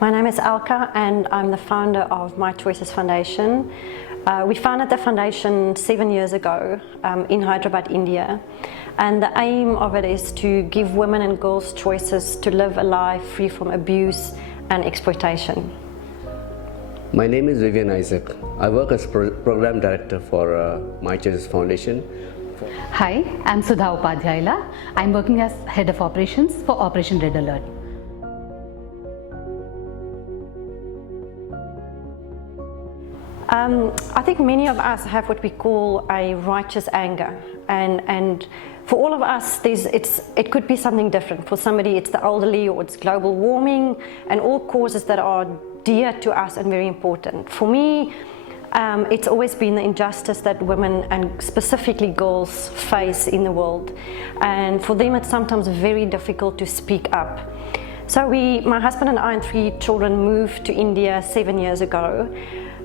My name is Elca and I'm the founder of My Choices Foundation. We founded the foundation 7 years ago in Hyderabad, India, and the aim of it is to give women and girls choices to live a life free from abuse and exploitation. My name is Vivian. I work as Program Director for My Choices Foundation. Hi, I'm Sudha Upadhyayula. I'm working as Head of Operations for Operation Red Alert. I think many of us have what we call a righteous anger, and for all of us it could be something different. For somebody it's the elderly, or it's global warming, and all causes that are dear to us and very important. For me, it's always been the injustice that women and specifically girls face in the world, and for them it's sometimes very difficult to speak up. So my husband and I and 3 children moved to India 7 years ago.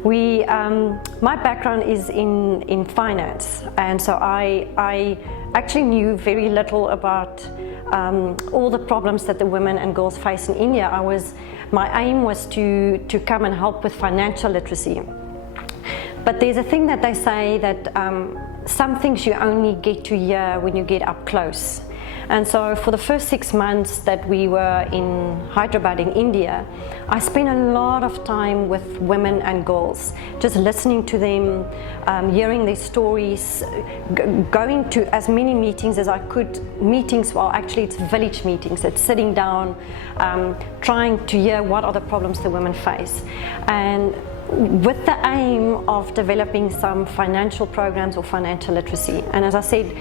My background is in finance, and so I actually knew very little about all the problems that the women and girls face in India. My aim was to come and help with financial literacy. But there's a thing that they say that some things you only get to hear when you get up close. And so for the first 6 months that we were in Hyderabad in India, I spent a lot of time with women and girls, just listening to them, hearing their stories, going to as many meetings as I could. Well, actually it's village meetings. It's sitting down, trying to hear what are the problems the women face. And with the aim of developing some financial programs or financial literacy. And as I said,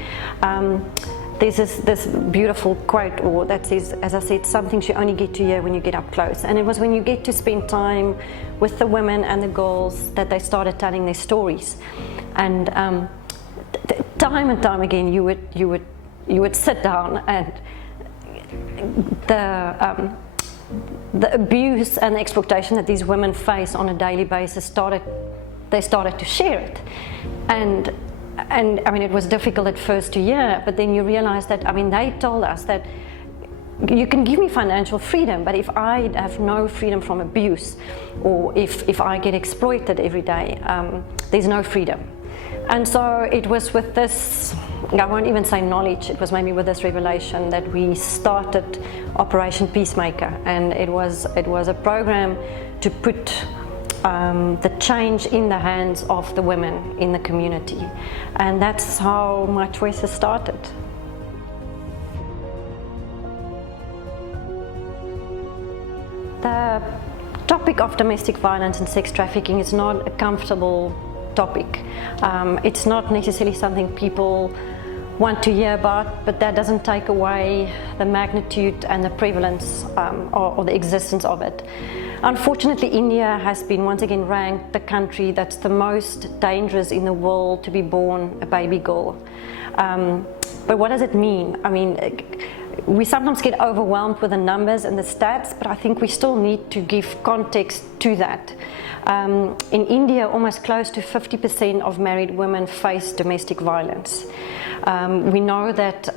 there's this beautiful quote, or that says, as I said, some things you only get to hear when you get up close. And it was when you get to spend time with the women and the girls that they started telling their stories. And time and time again, you would sit down, and the abuse and the exploitation that these women face on a daily basis they started to share it. And I mean, it was difficult at first to hear, but then you realize that, I mean, they told us that you can give me financial freedom, but if I have no freedom from abuse, or if I get exploited every day, there's no freedom. And so it was with this, I won't even say knowledge, it was maybe with this revelation that we started Operation PeaceMaker. And it was a program to put the change in the hands of the women in the community. And that's how My Choices started. The topic of domestic violence and sex trafficking is not a comfortable topic. It's not necessarily something people want to hear about, but that doesn't take away the magnitude and the prevalence or the existence of it. Unfortunately, India has been once again ranked the country that's the most dangerous in the world to be born a baby girl. But what does it mean? I mean, we sometimes get overwhelmed with the numbers and the stats, but I think we still need to give context to that. In India, almost close to 50% of married women face domestic violence. We know that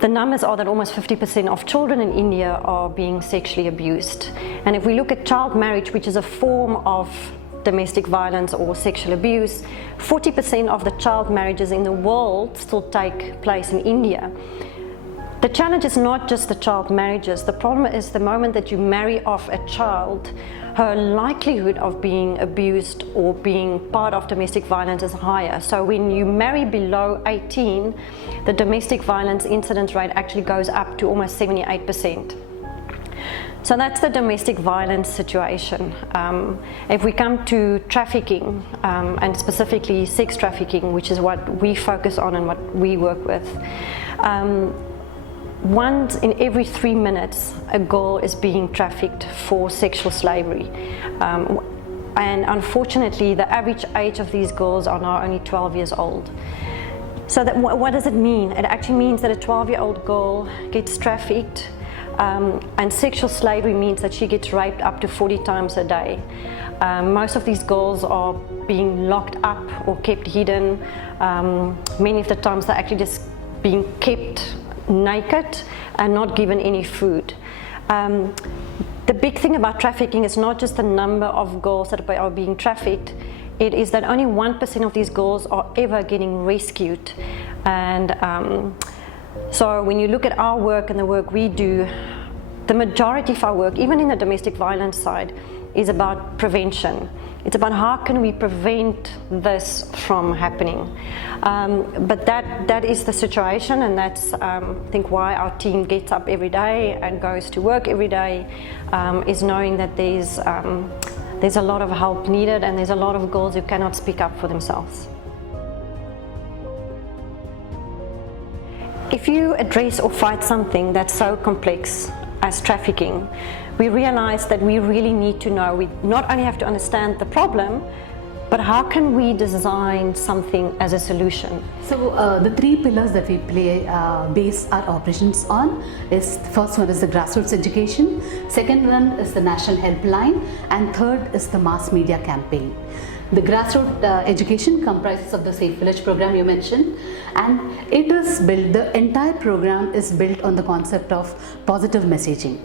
the numbers are that almost 50% of children in India are being sexually abused. And if we look at child marriage, which is a form of domestic violence or sexual abuse, 40% of the child marriages in the world still take place in India. The challenge is not just the child marriages. The problem is the moment that you marry off a child, her likelihood of being abused or being part of domestic violence is higher. So when you marry below 18, the domestic violence incidence rate actually goes up to almost 78%. So that's the domestic violence situation. If we come to trafficking, and specifically sex trafficking, which is what we focus on and what we work with, once in every 3 minutes, a girl is being trafficked for sexual slavery. And unfortunately, the average age of these girls are now only 12 years old. So what does it mean? It actually means that a 12-year-old girl gets trafficked, and sexual slavery means that she gets raped up to 40 times a day. Most of these girls are being locked up or kept hidden. Many of the times they're actually just being kept naked and not given any food. the big thing about trafficking is not just the number of girls that are being trafficked, it is that only 1% of these girls are ever getting rescued. And so when you look at our work and the work we do, the majority of our work, even in the domestic violence side, is about prevention. It's about how can we prevent this from happening. But that is the situation, and that's I think why our team gets up every day and goes to work every day, is knowing that there's a lot of help needed, and there's a lot of girls who cannot speak up for themselves. If you address or fight something that's so complex as trafficking, we realize that we really need to know, we not only have to understand the problem, but how can we design something as a solution? So the three pillars that we base our operations on is, first one is the grassroots education, second one is the national helpline, and third is the mass media campaign. The grassroots education comprises of the Safe Village program you mentioned, and it is built, the entire program is built on the concept of positive messaging.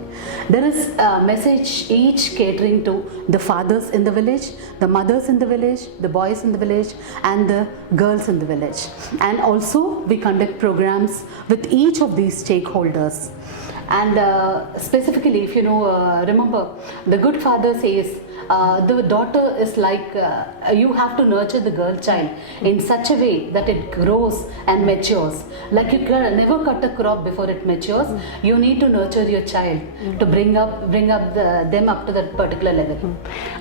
There is a message each catering to the fathers in the village, the mothers in the village, the boys in the village, and the girls in the village. And also we conduct programs with each of these stakeholders. And specifically, if you know, remember, the good father says, the daughter is like, you have to nurture the girl child in such a way that it grows and matures. Like you can never cut a crop before it matures. You need to nurture your child to bring them up to that particular level.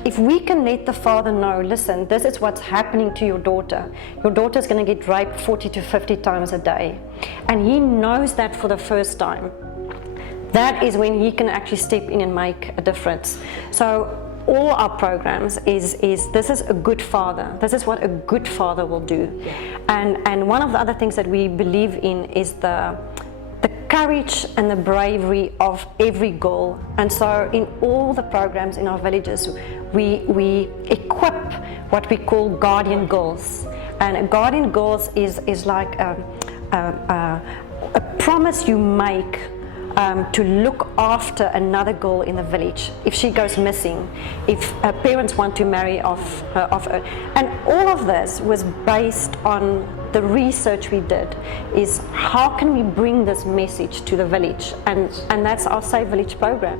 If we can let the father know, listen, this is what's happening to your daughter. Your daughter's going to get raped 40 to 50 times a day. And he knows that for the first time. That is when he can actually step in and make a difference. So all our programs is this is a good father. This is what a good father will do. And one of the other things that we believe in is the courage and the bravery of every girl. And so in all the programs in our villages, we equip what we call guardian girls. And a guardian girls is like a promise you make to look after another girl in the village if she goes missing, if her parents want to marry off her. And all of this was based on the research we did, is how can we bring this message to the village, and that's our Safe Village program.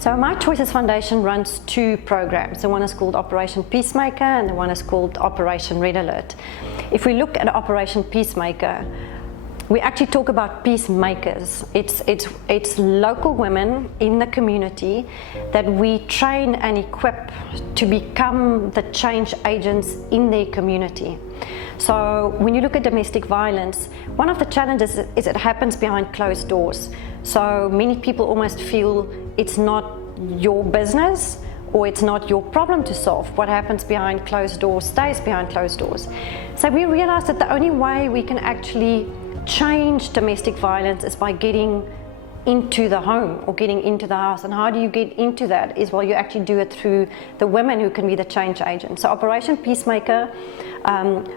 So My Choices Foundation runs two programs. The one is called Operation PeaceMaker and the one is called Operation Red Alert. If we look at Operation PeaceMaker, we actually talk about peacemakers. It's local women in the community that we train and equip to become the change agents in their community. So when you look at domestic violence, one of the challenges is it happens behind closed doors. So many people almost feel it's not your business or it's not your problem to solve. What happens behind closed doors stays behind closed doors. So we realized that the only way we can actually change domestic violence is by getting into the home or getting into the house. And how do you get into that is, well, you actually do it through the women who can be the change agent. So Operation PeaceMaker,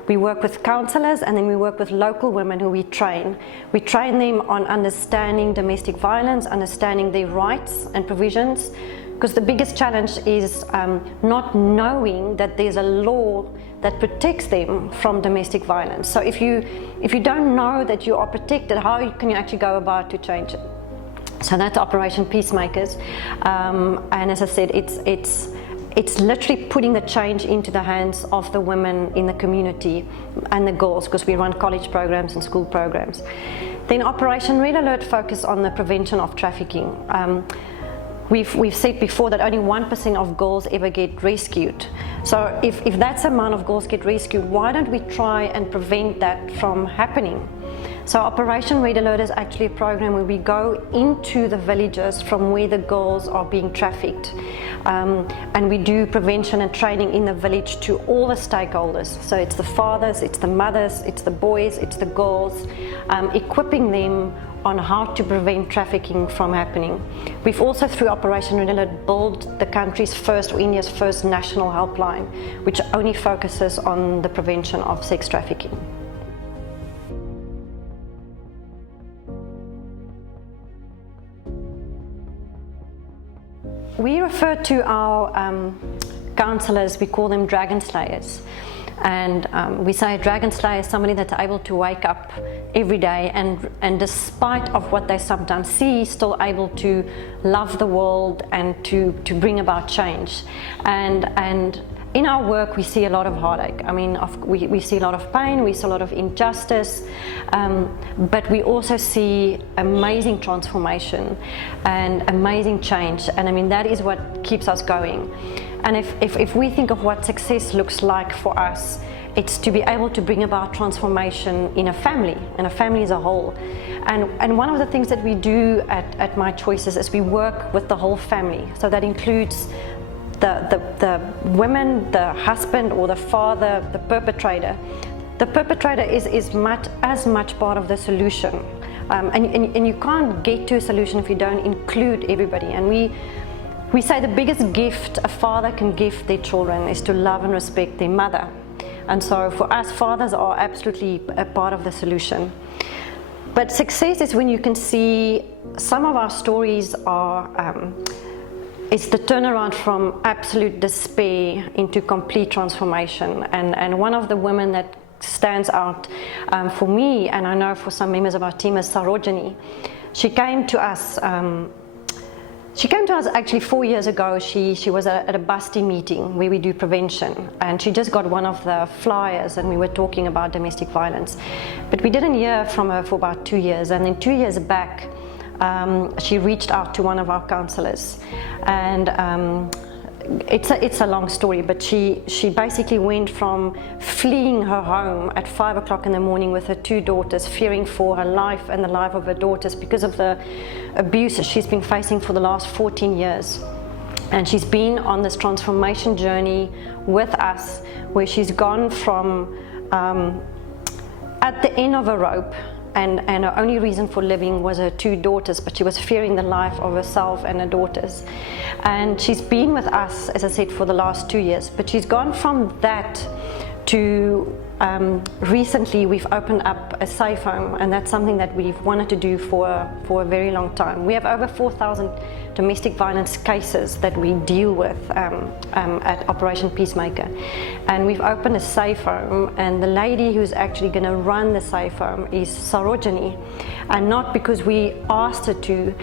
we work with counsellors and then we work with local women who we train. We train them on understanding domestic violence, understanding their rights and provisions, because the biggest challenge is not knowing that there's a law that protects them from domestic violence. So if you don't know that you are protected, how can you actually go about to change it? So that's Operation Peacemakers, and as I said, it's literally putting the change into the hands of the women in the community and the girls, because we run college programs and school programs. Then Operation Red Alert focus on the prevention of trafficking. We've said before that only 1% of girls ever get rescued. So if that's the amount of girls get rescued, why don't we try and prevent that from happening? So Operation Red Alert is actually a program where we go into the villages from where the girls are being trafficked. And we do prevention and training in the village to all the stakeholders. So it's the fathers, it's the mothers, it's the boys, it's the girls, equipping them on how to prevent trafficking from happening. We've also, through Operation Red Alert, built the country's first, or India's first, national helpline, which only focuses on the prevention of sex trafficking. we refer to our counselors, we call them dragon slayers. And we say a dragon slayer is somebody that's able to wake up every day and despite of what they sometimes see, still able to love the world and to bring about change. And in our work we see a lot of heartache. I mean, we see a lot of pain, we see a lot of injustice, but we also see amazing transformation and amazing change. And I mean, that is what keeps us going. And if we think of what success looks like for us, it's to be able to bring about transformation in a family as a whole. And one of the things that we do at My Choices is we work with the whole family. So that includes the women, the husband or the father, the perpetrator. The perpetrator is as much part of the solution. And you can't get to a solution if you don't include everybody. And we say the biggest gift a father can give their children is to love and respect their mother. And so for us, fathers are absolutely a part of the solution. But success is when you can see some of our stories are, it's the turnaround from absolute despair into complete transformation. And one of the women that stands out for me, and I know for some members of our team, is Sarojini. She came to us actually 4 years ago. She was at a BUSTI meeting where we do prevention, and she just got one of the flyers and we were talking about domestic violence. But we didn't hear from her for about 2 years, and then 2 years back she reached out to one of our counselors, and it's a long story, but she basically went from fleeing her home at 5 o'clock in the morning with her 2 daughters, fearing for her life and the life of her daughters because of the abuse she's been facing for the last 14 years. And she's been on this transformation journey with us, where she's gone from at the end of a rope, and her only reason for living was her 2 daughters, but she was fearing the life of herself and her daughters. And she's been with us, as I said, for the last 2 years, but she's gone from that to recently we've opened up a safe home, and that's something that we've wanted to do for a very long time. We have over 4,000 domestic violence cases that we deal with at Operation PeaceMaker, and we've opened a safe home, and the lady who's actually going to run the safe home is Sarojini, and not because we asked her to.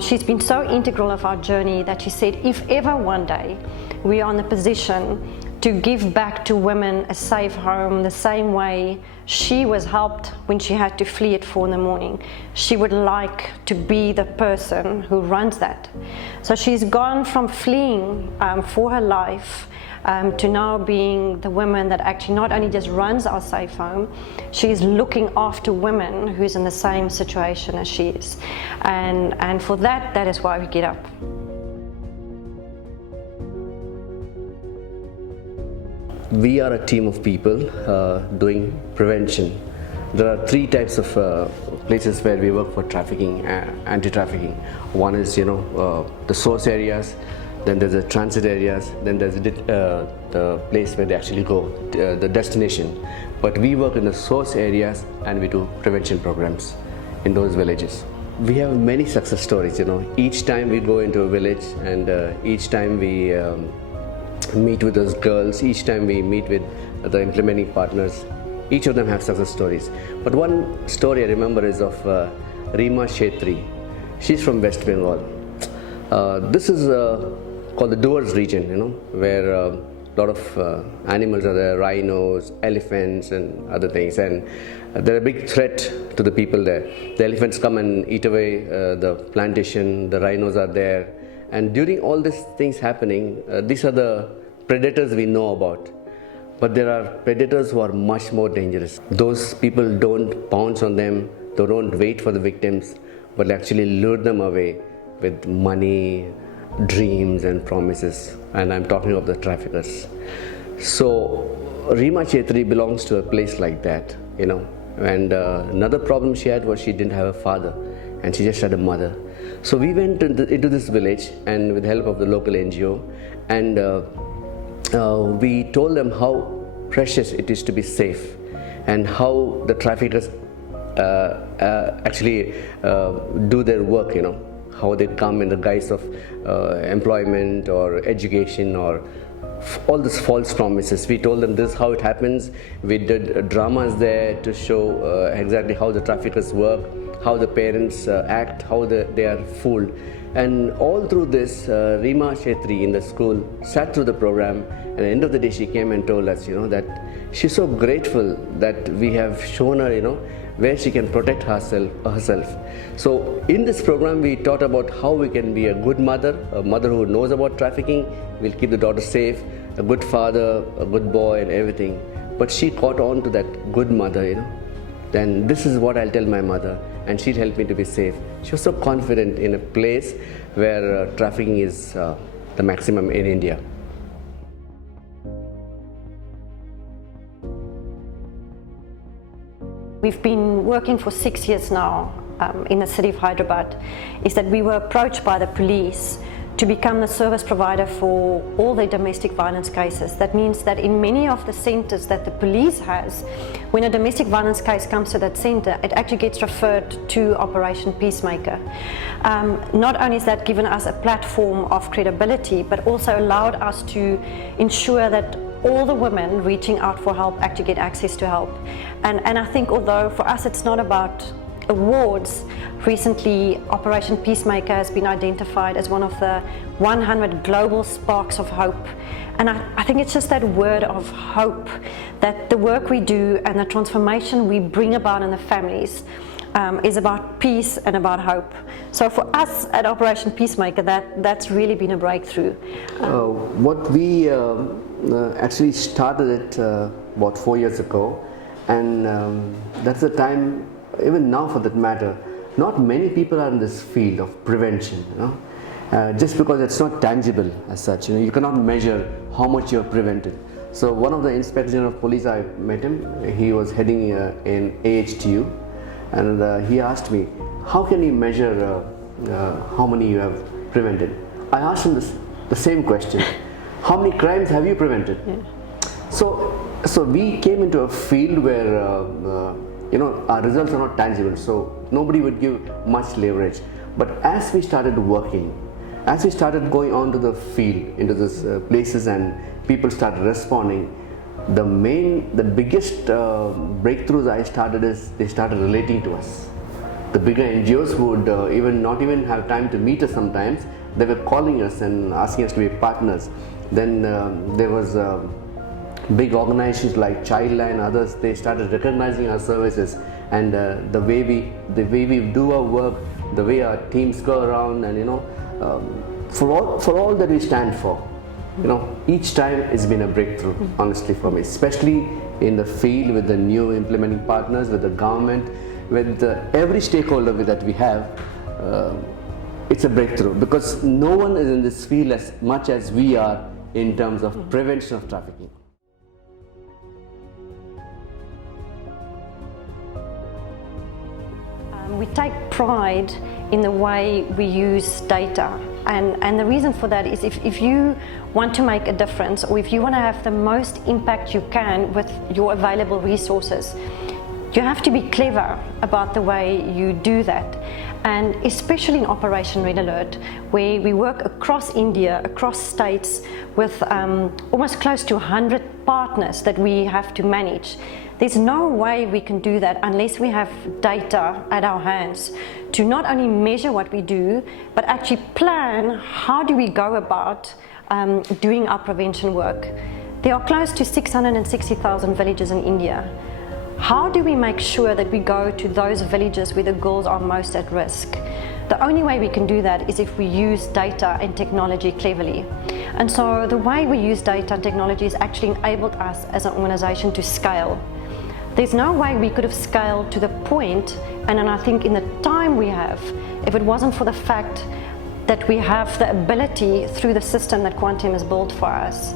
She's been so integral of our journey that she said if ever one day we are in the position to give back to women a safe home the same way she was helped when she had to flee at 4 in the morning, she would like to be the person who runs that. So she's gone from fleeing for her life to now being the woman that actually not only just runs our safe home, she's looking after women who's in the same situation as she is. And for that is why we get up. We are a team of people doing prevention. There are 3 types of places where we work for trafficking, anti-trafficking. One is, the source areas, then there's the transit areas, then there's the place where they actually go, the destination. But we work in the source areas and we do prevention programs in those villages. We have many success stories, Each time we go into a village, and each time we meet with those girls, each time we meet with the implementing partners, each of them have success stories. But one story I remember is of Reema Shetri. She's from West Bengal. This is called the Doers region, where a lot of animals are there, rhinos, elephants and other things, and they're a big threat to the people there. The elephants come and eat away the plantation, the rhinos are there. And during all these things happening, these are the predators we know about. But there are predators who are much more dangerous. Those people don't pounce on them, they don't wait for the victims, but actually lure them away with money, dreams and promises. And I'm talking of the traffickers. So Reema Shetri belongs to a place like that, And another problem she had was she didn't have a father, and she just had a mother. So we went into this village, and with the help of the local NGO, and we told them how precious it is to be safe, and how the traffickers actually do their work, how they come in the guise of employment or education or all these false promises. We told them this is how it happens. We did dramas there to show exactly how the traffickers work, how the parents act, how they are fooled. And all through this, Rima Shetri in the school sat through the program, and at the end of the day she came and told us, that she's so grateful that we have shown her, where she can protect herself. So in this program we taught about how we can be a good mother, a mother who knows about trafficking, will keep the daughter safe, a good father, a good boy and everything. But she caught on to that good mother, Then this is what I'll tell my mother, and she'll help me to be safe. She was so confident in a place where trafficking is the maximum in India. We've been working for 6 years now in the city of Hyderabad, is that we were approached by the police to become the service provider for all the domestic violence cases. That means that in many of the centers that the police has, when a domestic violence case comes to that center, it actually gets referred to Operation PeaceMaker. Not only has that given us a platform of credibility, but also allowed us to ensure that all the women reaching out for help actually get access to help. And I think although for us it's not about awards, recently Operation PeaceMaker has been identified as one of the 100 global sparks of hope. And I think it's just that word of hope, that the work we do and the transformation we bring about in the families is about peace and about hope. So for us at Operation PeaceMaker, that's really been a breakthrough. What we actually started it about 4 years ago, and that's the time, even now for that matter, not many people are in this field of prevention, just because it's not tangible as such. You cannot measure how much you have prevented. So one of the Inspector General of Police, I met him, he was heading in AHTU, and he asked me, how can you measure how many you have prevented? I asked him the same question, how many crimes have you prevented? Yeah. So we came into a field where our results are not tangible, so nobody would give much leverage. But as we started working, as we started going on to the field, into these places, and people started responding, the biggest breakthroughs I started is they started relating to us. The bigger NGOs would not even have time to meet us sometimes. They were calling us and asking us to be partners. Then there was big organizations like Childline and others. They started recognizing our services, and the way we do our work, the way our teams go around, and for all that we stand for, each time it's been a breakthrough, honestly, for me, especially in the field with the new implementing partners, with the government, with every stakeholder that we have. It's a breakthrough because no one is in this field as much as we are in terms of prevention of trafficking. We take pride in the way we use data, and the reason for that is if you want to make a difference, or if you want to have the most impact you can with your available resources, you have to be clever about the way you do that. And especially in Operation Red Alert, where we work across India, across states, with almost close to 100 partners that we have to manage. There's no way we can do that unless we have data at our hands to not only measure what we do, but actually plan how do we go about doing our prevention work. There are close to 660,000 villages in India. How do we make sure that we go to those villages where the girls are most at risk? The only way we can do that is if we use data and technology cleverly. And so the way we use data and technology has actually enabled us as an organization to scale. There's no way we could have scaled to the point, and I think in the time we have, if it wasn't for the fact that we have the ability through the system that Quantum has built for us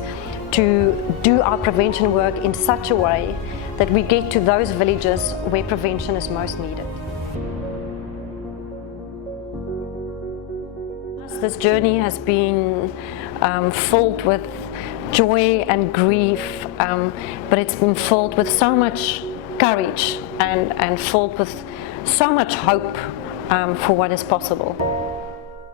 to do our prevention work in such a way that we get to those villages where prevention is most needed. This journey has been filled with joy and grief, but it's been filled with so much courage and filled with so much hope for what is possible.